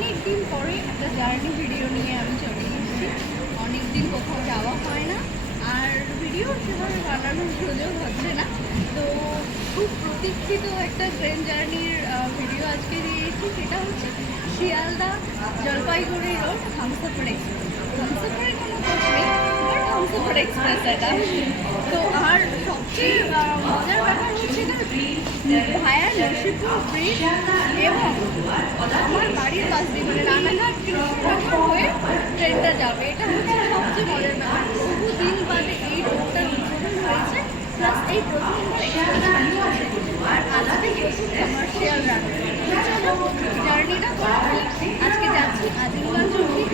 অনেক দিন পরে একটা জার্নি ভিডিও নিয়ে আমি চলে এসেছি। অনেক দিন কোথাও যাওয়া হয় না, আর ভিডিও সেভাবে বানানোর সুযোগ হচ্ছে না। তো খুব প্রতীক্ষিত একটা ট্রেন জার্নির ভিডিও আজকে দিয়ে এসেছি। সেটা হচ্ছে শিয়ালদা জলপাইগুড়ি রোড হামসফর এক্সপ্রেস। হামসফরে কোনো কোচ নেই, বাট হামসফর এক্সপ্রেস এটা। তো আর সবচেয়ে মজার ব্যাপার হচ্ছে ভায়া নরসিংপুর ব্রিজ এবং আমার বাড়ির পাশ দিয়ে মানে রানাঘাট হয়ে ট্রেনটা যাবে। এটা হচ্ছে সবচেয়ে মজার ব্যাপার। বহুদিন বাদে এই রোডটার উদ্বোধন হয়েছে, প্লাস এই প্রথমবার আর আজকে যেহেতু কমার্শিয়াল রান, জার্নিটা করা আজকে যাচ্ছি আজিমগঞ্জ অবধি।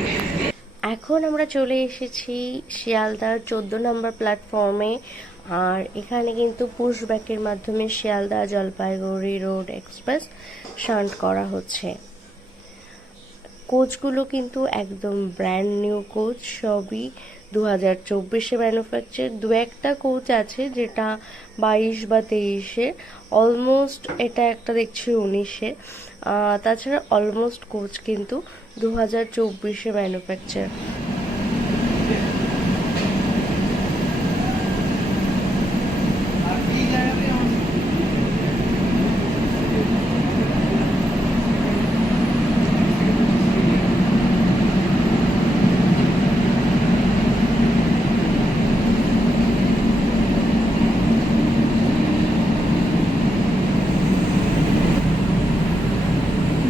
এখন আমরা চলে এসেছি শিয়ালদার 14 নম্বর প্ল্যাটফর্মে। আর এখানে কিন্তু পুশব্যাকের মাধ্যমে Sealdah Jalpaiguri road express shunt করা হচ্ছে। কোচগুলো কিন্তু একদম ব্র্যান্ড নিউ কোচ, সবই 2024-এ ম্যানুফ্যাকচার। দু একটা কোচ আছে যেটা 22 বা 23-এ, অলমোস্ট এটা একটা দেখছি 19-এ। তাছাড়া অলমোস্ট কোচ কিন্তু 2024-এ ম্যানুফ্যাকচার।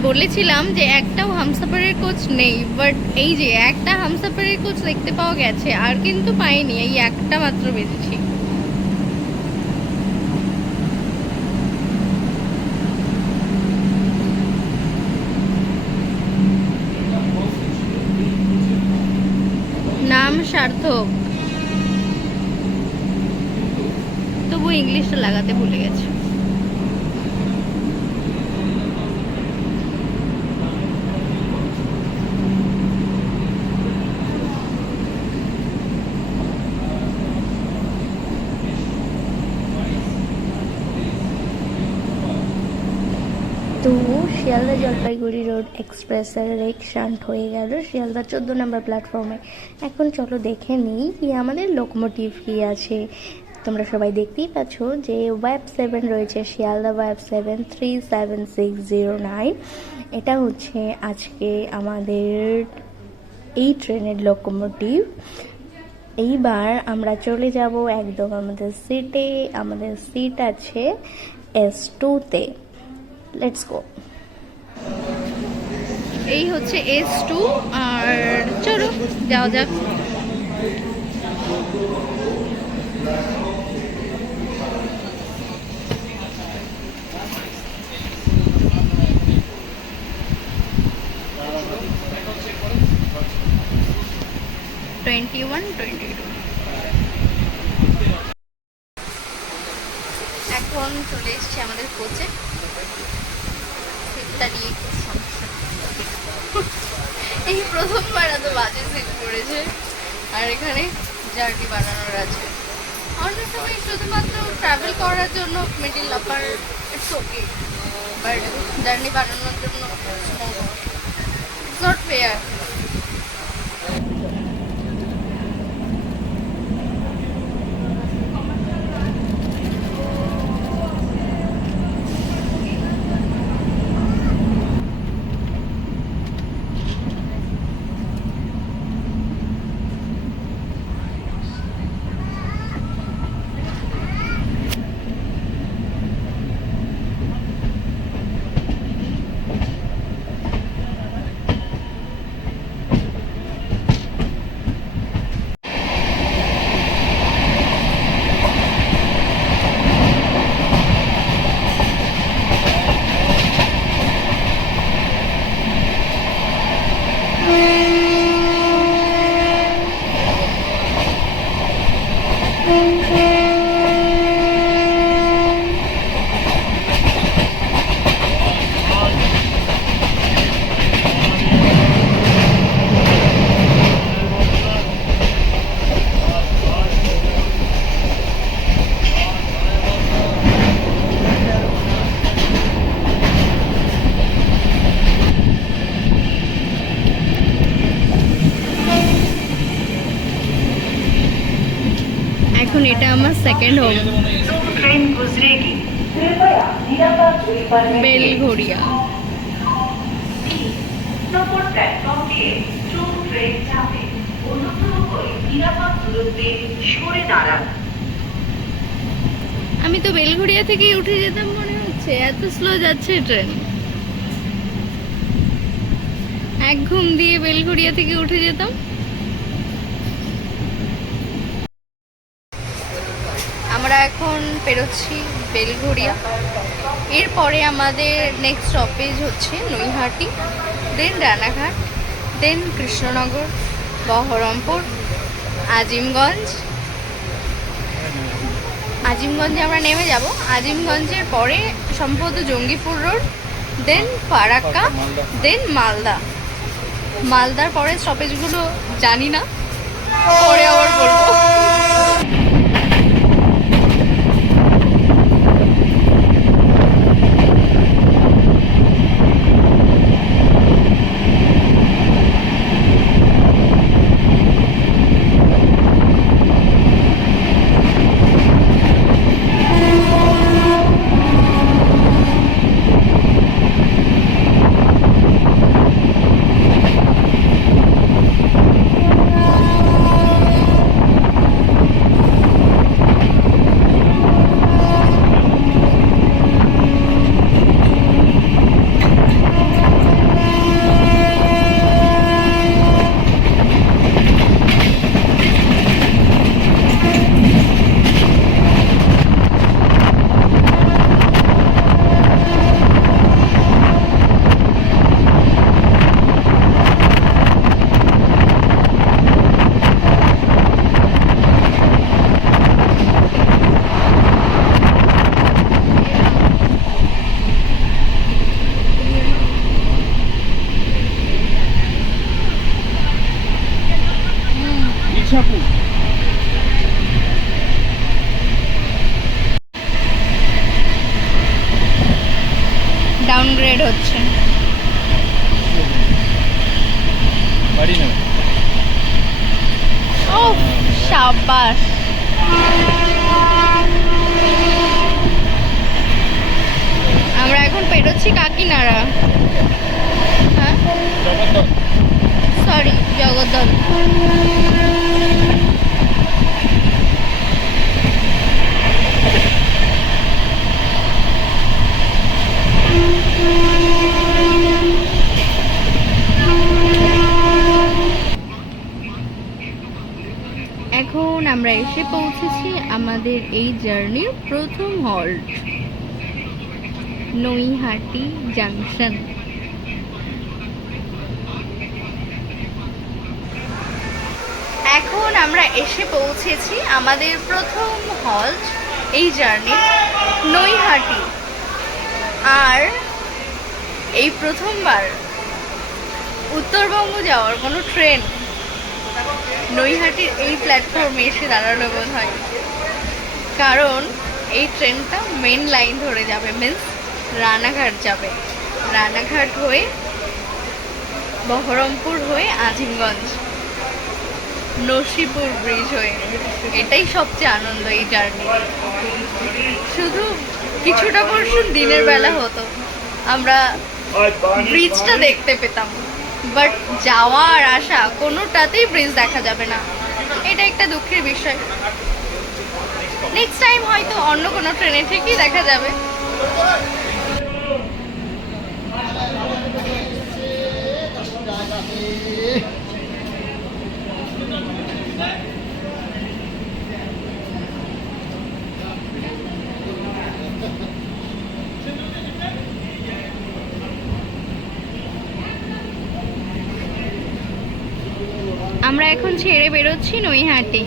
বলেছিলাম যে একটাও হামসফারের কোচ নেই, বাট এই যে একটা হামসফারের কোচ দেখতে পাওয়া গেছে, আর কিন্তু পাইনি, এই একটা মাত্র বেঁচেছি। নাম সার্থক, তবু ইংলিশটা লাগাতে ভুলে গেছে। তো শিয়ালদা জলপাইগুড়ি রোড এক্সপ্রেসের রেক শান্ট হয়ে গেল শিয়ালদা 14 নম্বর প্ল্যাটফর্মে। এখন চলো দেখে নিই কি আমাদের লোকোমোটিভ কি আছে। তোমরা সবাই দেখতেই পাচ্ছ যে ওয়েব 7 রয়েছে, শিয়ালদা ওয়েব 7 37609। এটা হচ্ছে আজকে আমাদের এই ট্রেনের লোকোমোটিভ। এইবার আমরা চলে যাব একদম আমাদের সিটে। আমাদের সিট আছে S2-তে। Let's go. এই হচ্ছে S2, আর চলো যাওয়া যাক। এখন চলে এসেছি আমাদের কোচে। সিটটা নিয়ে একটু সমস্যা, এই প্রথমবার এত বাজে সিট পড়েছে। আর এখানে জার্নি বানানোর আছে। অন্য সময় শুধুমাত্র ট্রাভেল করার জন্য middle upper it's okay, but journey বানানোর জন্য it's not fair. Second home train गुजरेगी, कृपया निरापद दूरी पर रहें। बेलघड़िया। নম্বর প্ল্যাটফর্ম দিয়ে ট্রু ট্রেন যাবে, অনুগ্রহ করে নিরাপদ দূরত্বে সরে দাঁড়ান। আমি তো বেলঘড়িয়া থেকেই উঠে যেতাম মনে হচ্ছে, এত স্লো যাচ্ছে ট্রেন। এক ঘুম দিয়ে বেলঘড়িয়া থেকে উঠে যেতাম। আমরা এখন পেরোচ্ছি বেলঘড়িয়া। এরপরে আমাদের নেক্সট স্টপেজ হচ্ছে নৈহাটি, দেন রানাঘাট, দেন কৃষ্ণনগর, বহরমপুর, আজিমগঞ্জ। আজিমগঞ্জে আমরা নেমে যাব। আজিমগঞ্জের পরে সম্ভবত জঙ্গিপুর রোড, দেন ফারাক্কা, দেন মালদা। মালদার পরে স্টপেজগুলো জানি না, পরে আবার বলবো। ডাউনগ্রেড হচ্ছে। ও শাবাশ। আমরা এখন পেরোচ্ছি কাকিনাড়া। হ্যাঁ সরি, জগদ্দল। এখন আমরা এসে পৌঁছেছি আমাদের এই জার্নির প্রথম হল্ট, নৈহাটি জাংশন। এখন আমরা এসে পৌঁছেছি আমাদের প্রথম হল্ট এই জার্নি, নৈহাটি। আর এই প্রথমবার উত্তরবঙ্গ যাওয়ার কোনো ট্রেন নৈহাটির এই প্ল্যাটফর্মে এসে দাঁড়ানো বোধ হয়, কারণ এই ট্রেনটা মেন লাইন ধরে যাবে, মিন্স রানাঘাট যাবে। রানাঘাট হয়ে বহরমপুর হয়ে আজিমগঞ্জ, নসিপুর ব্রিজ হয়ে। এটাই সবচেয়ে আনন্দ এই জার্নি। শুধু কিছুটা পোর্শন দিনের বেলা হতো, আমরা ব্রিজটা দেখতে পেতাম, বাট যাওয়া আর আসা কোনোটাতেই ব্রিজ দেখা যাবে না। এটা একটা দুঃখের বিষয়। নেক্সট টাইম হয়তো অন্য কোনো ট্রেনে ঠিকই দেখা যাবে। আমরা এখন ছেড়ে বেরোচ্ছি নৈহাটি।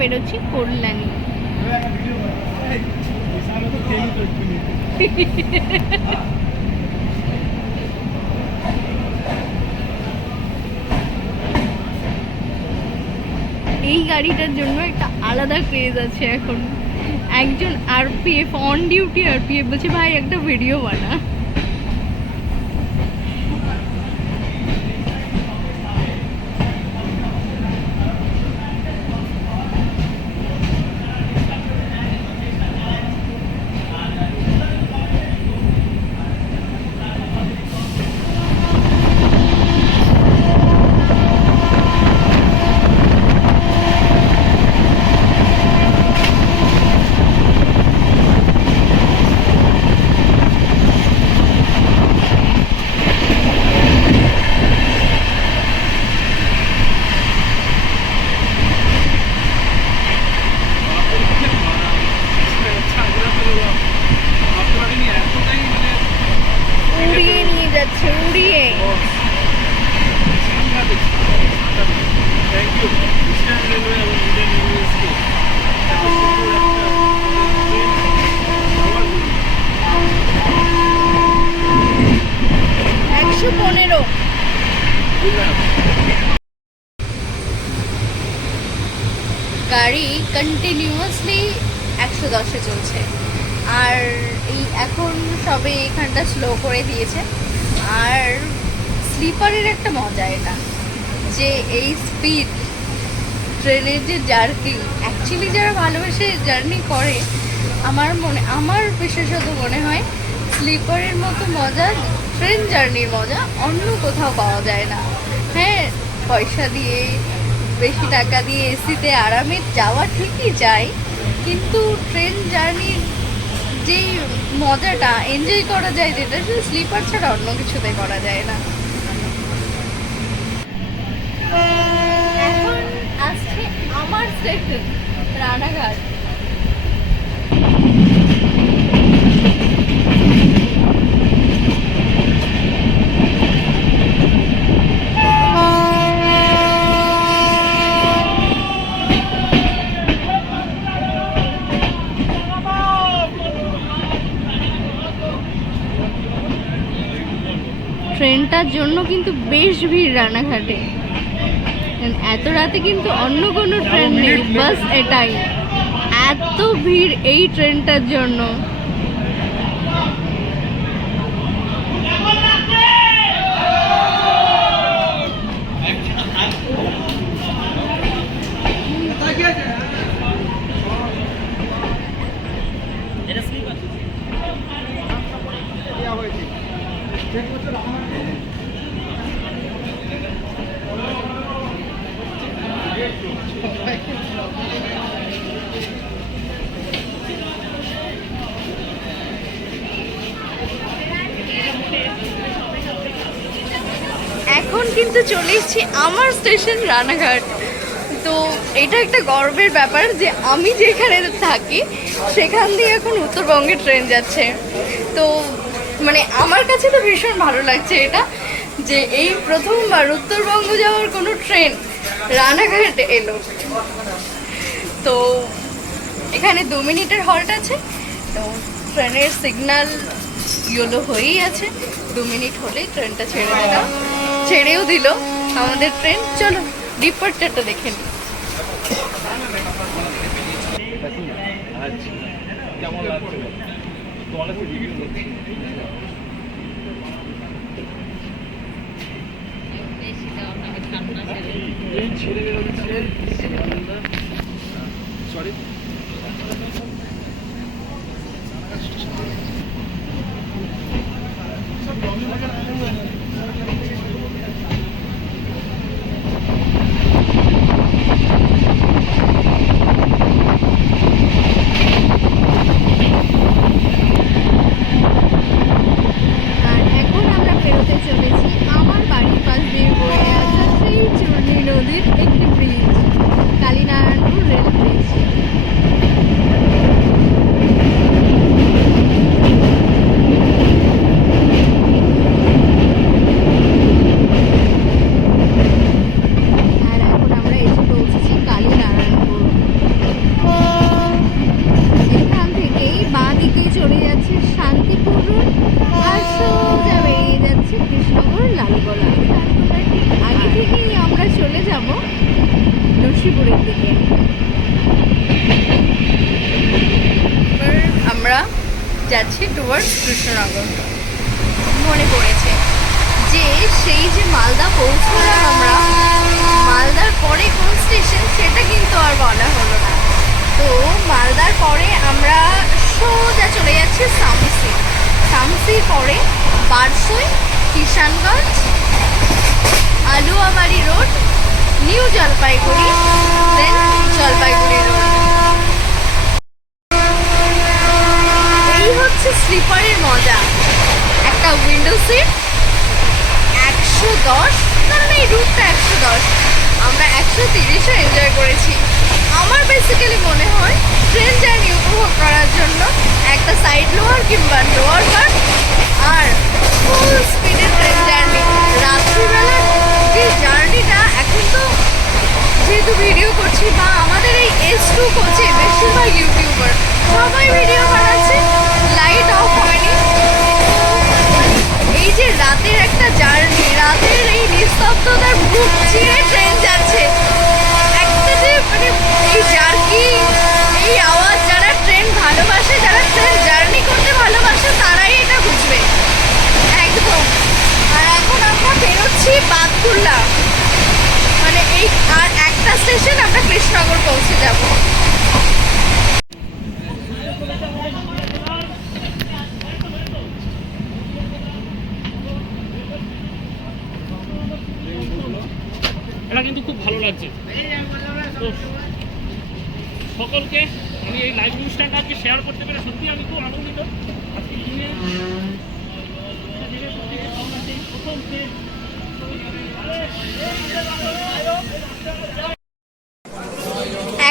বেরোচ্ছি কল্যাণী। এই গাড়িটার জন্য একটা আলাদা ক্রেজ আছে এখন। একজন আরপিএফ অন ডিউটি আরপিএফ বলছে ভাই একটা ভিডিও বানা। উড়িয়ে নিয়ে যাচ্ছে, উড়িয়ে। একশো 15 গাড়ি কন্টিনিউয়াসলি 110-এ চলছে। আর এই এখন সবে এখানটা স্লো করে দিয়েছে। আর স্লিপারের একটা মজা এটা, যে এই স্পিড ট্রেনের যে জার্নি, অ্যাকচুয়ালি যারা ভালোবেসে জার্নি করে, আমার বিশেষত মনে হয় স্লিপারের মতো মজা, ট্রেন জার্নির মজা অন্য কোথাও পাওয়া যায় না। হ্যাঁ, পয়সা দিয়ে বেশি টাকা দিয়ে এসিতে আরামে যাওয়া ঠিকই যায়, কিন্তু ট্রেন জার্নির যেই মজাটা এনজয় করা যায়, যেটা শুধু স্লিপার ছাড়া অন্য কিছুতে করা যায় না। এখন আসছে আমার স্টেশন রানাঘাট। ট্রেনটার জন্য কিন্তু বেশ ভিড় রানাঘাটে। এত রাতে কিন্তু অন্য কোনো ট্রেন নেই, বাস এটাই। এত ভিড় এই ট্রেনটার জন্য। এখন কিন্তু চলে এসেছি আমার স্টেশন রানাঘাট। তো এটা একটা গর্বের ব্যাপার যে আমি যেখানে থাকি সেখান দিয়ে এখন উত্তরবঙ্গে ট্রেন যাচ্ছে। তো মানে আমার কাছে তো ভীষণ ভালো লাগছে এটা, যে এই প্রথমবার উত্তরবঙ্গ যাওয়ার কোনো ট্রেন রানাঘাটে এলো। তো এখানে 2 মিনিটের হল্ট আছে। তো ট্রেনের সিগন্যাল ইয়েলো হয়েই আছে, 2 মিনিট হলেই ট্রেনটা ছেড়েও দিল আমাদের ট্রেন। চলো ডিপার্চারটা দেখে নিই। কেমন লাগছে? সরি, কাশীপুরের দিকে। এবার আমরা যাচ্ছি টুয়ার্ডস কৃষ্ণনগর। মনে পড়েছে যে সেই যে মালদা পৌঁছলাম আমরা, মালদার পরে কোন স্টেশন সেটা কিন্তু আর বলা হলো না। তো মালদার পরে আমরা সোজা চলে যাচ্ছি শামসি। শামসির পরে বারসই, কিষানগঞ্জ, আলুয়াবাড়ি রোড, নিউ জলপাইগুড়ি, দেন জলপাইগুড়ি রোড। এই হচ্ছে স্লিপারের মজা। একটা উইন্ডো সিট 110, কারণ এই রুটটা 110, আমরা 130ও এনজয় করেছি। আমার বেসিক্যালি মনে হয় ট্রেন জার্নি উপভোগ করার জন্য একটা সাইড লোয়ার কিংবা লোয়ার বাস আর ফুল স্পিডের ট্রেন জার্নি। রাত্রিবেলার যে জার্নিটা, এখন তো যেহেতু ভিডিও করছি বা আমাদের এই S2 করছে বেশিরভাগ ইউটিউবার, সবাই ভিডিও বানাচ্ছে, লাইট অফ হয়নি। এই যে রাতের একটা জার্নি, রাতের এই নিস্তব্ধতার বুক চিরে ট্রেন যাচ্ছে, একটা যে মানে এই জার্কি, এই আওয়াজ, যারা ট্রেন ভালোবাসে, যারা ট্রেন জার্নি করতে ভালোবাসে তারাই এটা বুঝবে একদম। আর এখন আমরা বেরোচ্ছি বাদকুল্লা, মানে এই আর একটা স্টেশন আমরা কৃষ্ণনগর পৌঁছে যাব। এটা কিন্তু খুব ভালো লাগছে। তো সকলকে আমি এই লাইভ নিউজটা আজকে শেয়ার করতে পেরে সত্যি আমি খুব আনন্দিত। আজকে দিনে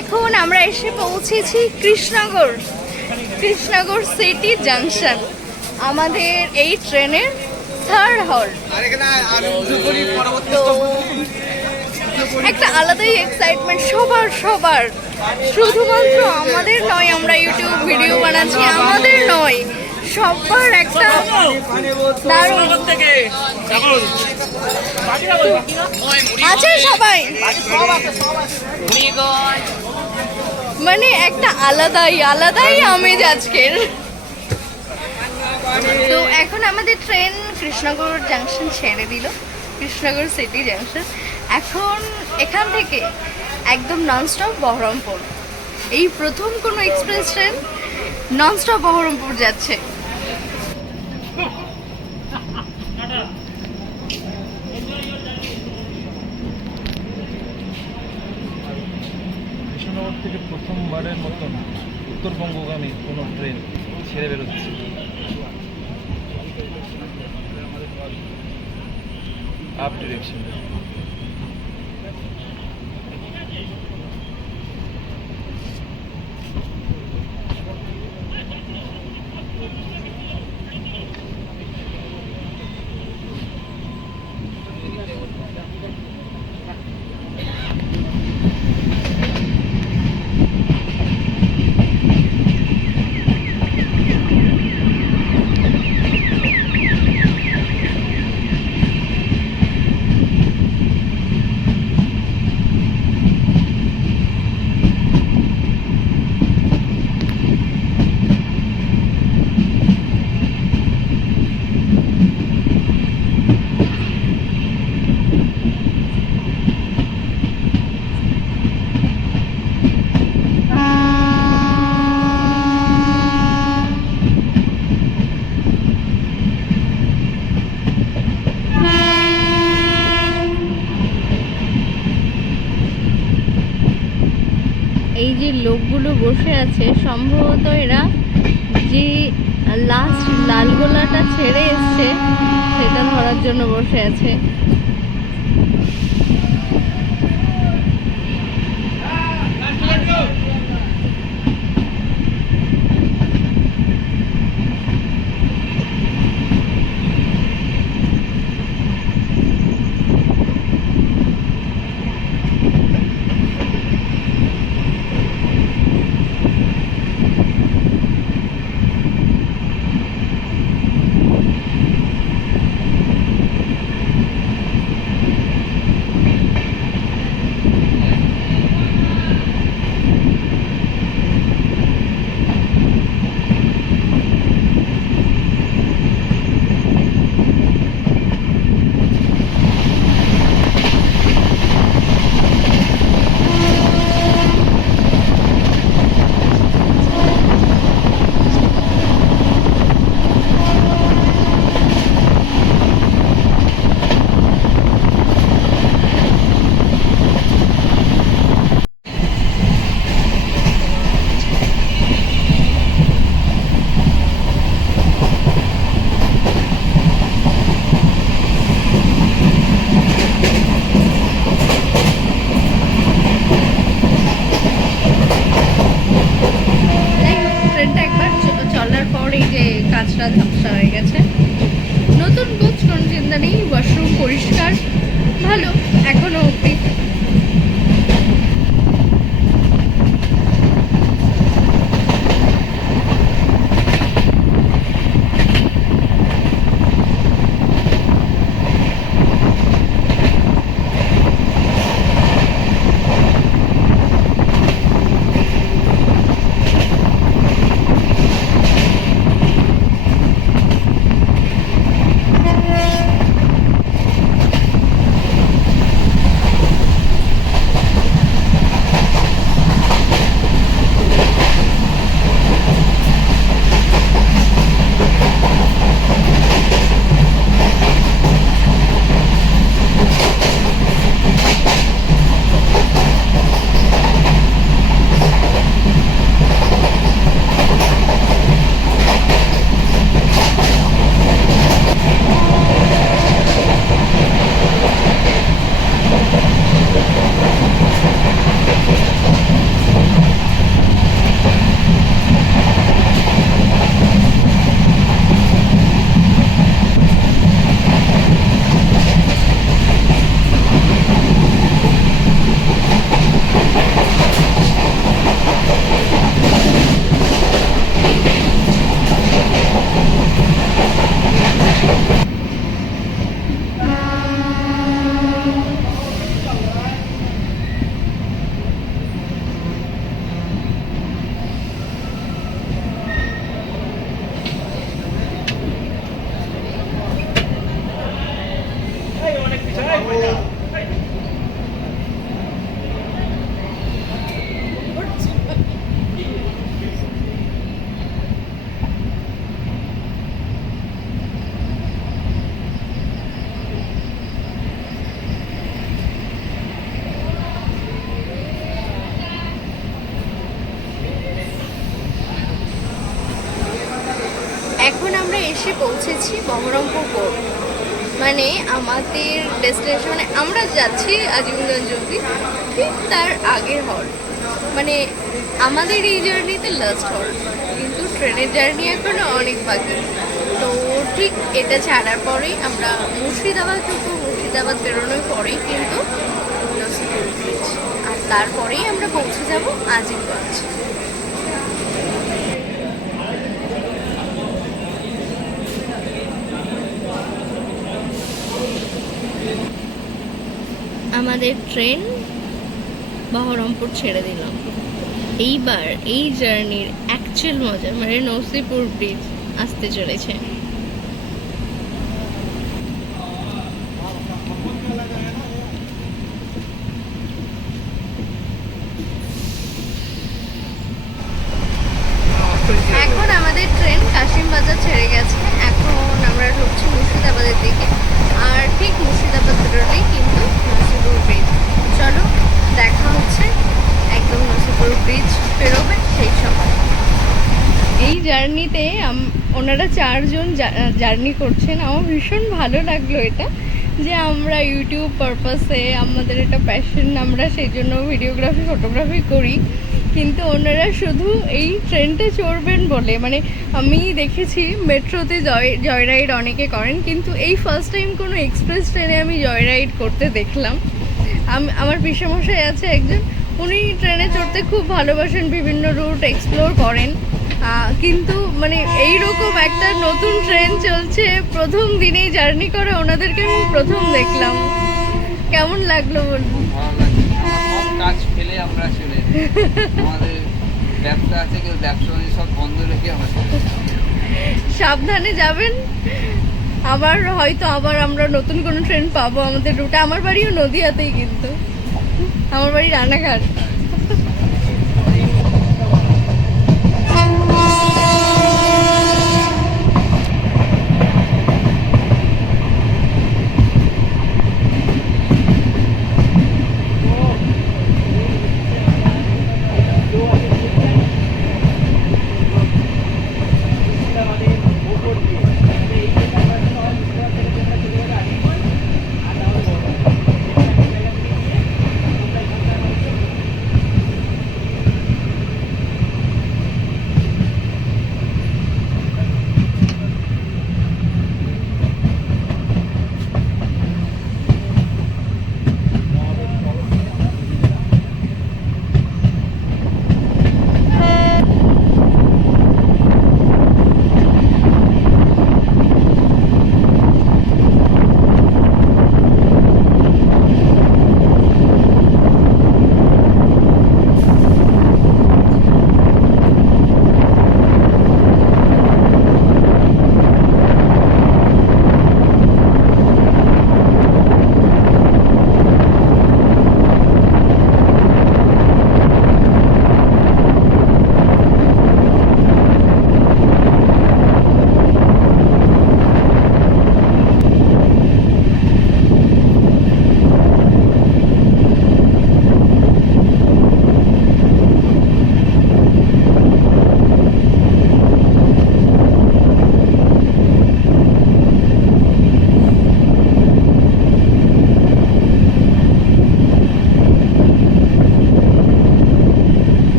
এখন আমরা এসে পৌঁছেছি কৃষ্ণনগর, কৃষ্ণনগর সিটি জাংশন, আমাদের এই ট্রেনের থার্ড হল। তো একটা আলাদাই এক্সাইটমেন্ট সবার সবার, শুধুমাত্র আমাদের নয়, আমরা ইউটিউব ভিডিও বানাচ্ছি আমাদের নয়, সবার একটা দারুণ আছে সবাই, মানে একটা আলাদাই আমেজ আজকের। তো এখন আমাদের ট্রেন কৃষ্ণনগর জাংশন ছেড়ে দিল, কৃষ্ণনগর সিটি জাংশন। এখন এখান থেকে একদম ননস্টপ বহরমপুর। এই প্রথম কোনো এক্সপ্রেস ট্রেন ননস্টপ বহরমপুর যাচ্ছে। কৃষ্ণনগর থেকে প্রথমবারের মতন উত্তরবঙ্গগামী কোনো ট্রেন ছেড়ে বেরোচ্ছে। Up direction. এই যে লোকগুলো বসে আছে, সম্ভবত এরা যে লাস্ট লালগোলাটা ছেড়ে এসছে সেটা ধরার জন্য বসে আছে। এসে পৌঁছেছি বহরমপুর কোর্ট, মানে আমাদের ডেস্টিনেশনে আমরা যাচ্ছি আজিমগঞ্জ অব্দি, ঠিক তার আগের হল, মানে আমাদের এই জার্নিতে লাস্ট হল, কিন্তু ট্রেনের জার্নি এখনো অনেক বাকি। তো ঠিক এটা ছাড়ার পরেই আমরা মুর্শিদাবাদ ঢুকবো, মুর্শিদাবাদ বেরোনোর পরেই কিন্তু নসিপুর ব্রিজ, আর তারপরেই আমরা পৌঁছে যাব আজিমগঞ্জ। আমাদের ট্রেন বহরমপুর ছেড়ে দিলাম। এইবার এই জার্নির অ্যাকচুয়াল মজা মানে নসিপুর ব্রিজ আসতে চলেছে। এখন আমাদের ট্রেন কাশিম বাজার ছেড়ে গেছে, এখন আমরা ঢুকছি মুর্শিদাবাদের দিকে, আর ঠিক মুর্শিদাবাদ বেরোলেই কিন্তু নসিপুর ব্রিজ। চলো দেখা হচ্ছে একদম নসিপুর ব্রিজ বেরোবে সেই সময়। এই জার্নিতে ওনারা 4 জন জার্নি করছেন। আমার ভীষণ ভালো লাগলো এটা, যে আমরা ইউটিউব পারপাসে আমাদের এটা প্যাশন, আমরা সেই জন্য ভিডিওগ্রাফি ফটোগ্রাফি করি, কিন্তু ওনারা শুধু এই ট্রেনটা চড়বেন বলে, মানে আমি দেখেছি মেট্রোতে জয় রাইড অনেকে করেন, কিন্তু এই ফার্স্ট টাইম কোনো এক্সপ্রেস ট্রেনে আমি জয় রাইড করতে দেখলাম। আমার পিসেমশাই আছে একজন, উনি ট্রেনে চড়তে খুব ভালোবাসেন, বিভিন্ন রুট এক্সপ্লোর করেন, কিন্তু মানে এইরকম একটা নতুন ট্রেন চলছে, প্রথম দিনেই জার্নি করে ওনাদেরকে আমি প্রথম দেখলাম। কেমন লাগলো বলুন? ভালো লাগছে। সব কাজ ফেলে আমরা চলে এসেছি। আমাদের ব্যবসা আছে, কেউ ব্যবসা সব বন্ধ রেখে আমরা চলে এসেছি। সাবধানে যাবেন, আবার আমরা নতুন কোনো ট্রেন পাবো আমাদের রুটে। আমার বাড়িও নদিয়াতেই, কিন্তু আমার বাড়ি রানাঘাট।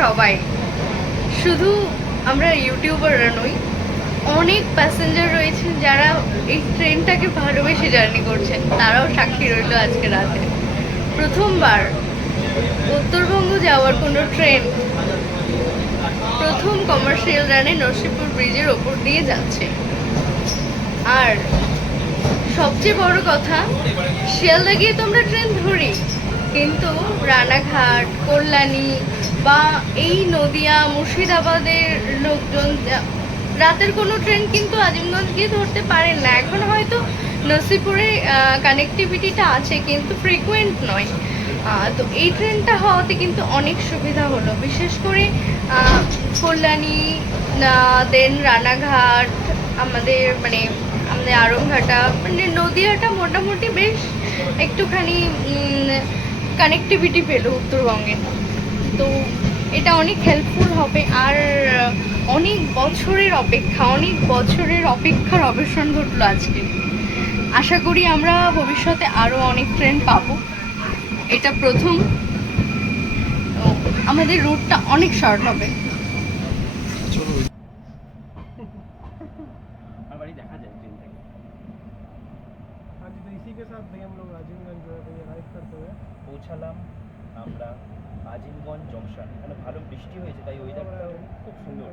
সবাই, শুধু আমরা ইউটিউবাররা নই, অনেক প্যাসেঞ্জার রয়েছেন যারা এই ট্রেনটাকে ভালোবেসে জার্নি করছেন, তারাও সাক্ষী রইল আজকে রাতে। প্রথমবার উত্তরবঙ্গ যাওয়ার কোনো ট্রেন প্রথম কমার্শিয়াল রানে নরসিংপুর ব্রিজের ওপর দিয়ে যাচ্ছে। আর সবচেয়ে বড় কথা, শিয়ালদা গিয়ে তো আমরা ট্রেন ধরি, কিন্তু রানাঘাট, কল্যাণী বা এই নদিয়া, মুর্শিদাবাদের লোকজন রাতের কোনো ট্রেন কিন্তু আজিমগঞ্জ গিয়ে ধরতে পারেন না। এখন হয়তো নরসিংপুরে কানেক্টিভিটিটা আছে, কিন্তু ফ্রিকুয়েন্ট নয়। তো এই ট্রেনটা হওয়াতে কিন্তু অনেক সুবিধা হলো, বিশেষ করে কল্যাণী, দেন রানাঘাট, আমাদের আরংঘাটা, নদিয়াটা মোটামুটি বেশ একটুখানি কানেক্টিভিটি পেলো উত্তরবঙ্গে। তো এটা অনেক হেল্পফুল হবে। আর অনেক বছরের অপেক্ষার অবসান ঘটলো আজকে। আশা করি আমরা ভবিষ্যতে আরও অনেক ট্রেন পাবো। এটা প্রথম, আমাদের রুটটা অনেক শর্ট হবে। আমার বাড়ি দেখা যায় ট্রেন থেকে। आज तो इसी के साथ भाई हम लोग आजिमगंज जो है भैया राइड करते हुए পৌঁছালাম আমরা আজিমগঞ্জ জংশন। এখানে ভালো বৃষ্টি হয়েছে, তাই ওয়েদারটা খুব সুন্দর।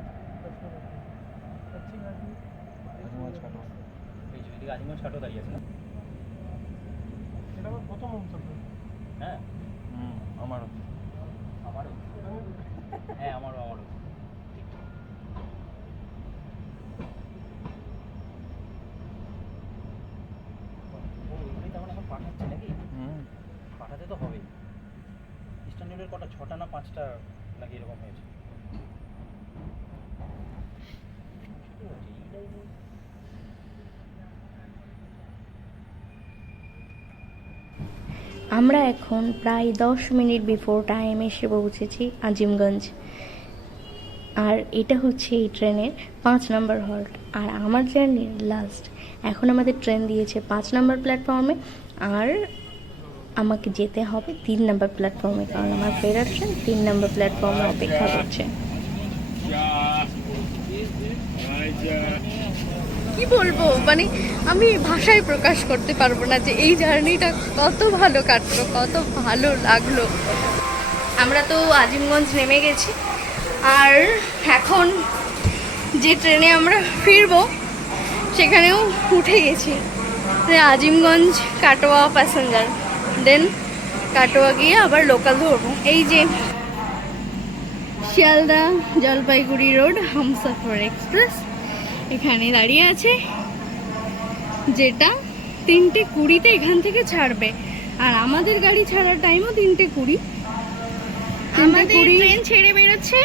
अच्छी खासी আজিমগঞ্জ ঘাটো, এই যে এদিকে আজিমগঞ্জ ঘাটো দাঁড়িয়ে আছে না? এটা আমার প্রথম হোম সফর। হ্যাঁ, আমারও হ্যাঁ, আমারও ঠিক। ও ওইগুলোই তখন এখন পাঠাচ্ছে নাকি? পাঠাতে তো হবেই। ইস্টার্ন রেলের কটা, 6টা না 5টা নাকি এরকম হয়েছে। আমরা এখন প্রায় 10 মিনিট বিফোর টাইম এসে পৌঁছেছি আজিমগঞ্জ। আর এটা হচ্ছে এই ট্রেনের 5 নম্বর হল্ট, আর আমার জার্নির লাস্ট। এখন আমাদের ট্রেন দিয়েছে 5 নম্বর প্ল্যাটফর্মে, আর আমাকে যেতে হবে 3 নম্বর প্ল্যাটফর্মে, কারণ আমার ফেরার ট্রেন 3 নম্বর প্ল্যাটফর্মে অপেক্ষা করছে। কি বলবো, আমি ভাষায় প্রকাশ করতে পারবো না যে এই জার্নিটা কত ভালো কাটলো, কত ভালো লাগলো। আমরা তো আজিমগঞ্জ নেমে গেছি, আর এখন যে ট্রেনে আমরা ফিরবো সেখানেও উঠে গেছি। আজিমগঞ্জ কাটোয়া প্যাসেঞ্জার, দেন কাটোয়া গিয়ে আবার লোকাল ধরবো। এই যে শিয়ালদা জলপাইগুড়ি রোড হামসফর এক্সপ্রেস এখানে দাঁড়িয়ে আছে, যেটা 3:20 এখান থেকে ছাড়বে। আর আমাদের গাড়ি ছাড়ার টাইমও 3:20। আমাদের ট্রেন ছেড়ে বেরোচ্ছে,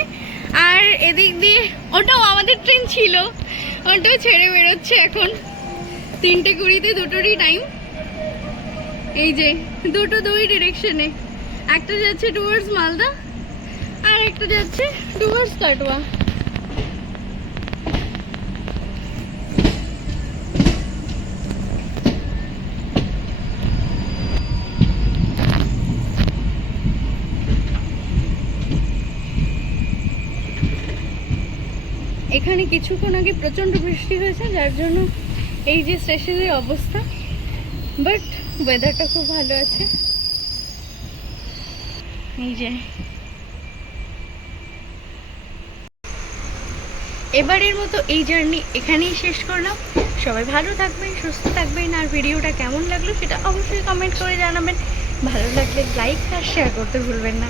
আর এদিক দিয়ে ওটাও আমাদের ট্রেন ছিল, ওটাও ছেড়ে বেরোচ্ছে এখন 3:20 দুটোরই টাইম। এই যে দুই ডিরেকশনে, একটা যাচ্ছে টুয়ার্ডস মালদা আর একটা যাচ্ছে টুয়ার্ডস কাটোয়া। এখানে কিছুক্ষণ আগে প্রচণ্ড বৃষ্টি হয়েছে, যার জন্য এই যে স্টেশনের অবস্থা, বাট ওয়েদারটা খুব ভালো আছে। এই যে এবারের মতো এই জার্নি এখানেই শেষ করলাম। সবাই ভালো থাকবেন, সুস্থ থাকবেন, আর ভিডিওটা কেমন লাগলো সেটা অবশ্যই কমেন্ট করে জানাবেন। ভালো লাগলে লাইক আর শেয়ার করতে ভুলবেন না।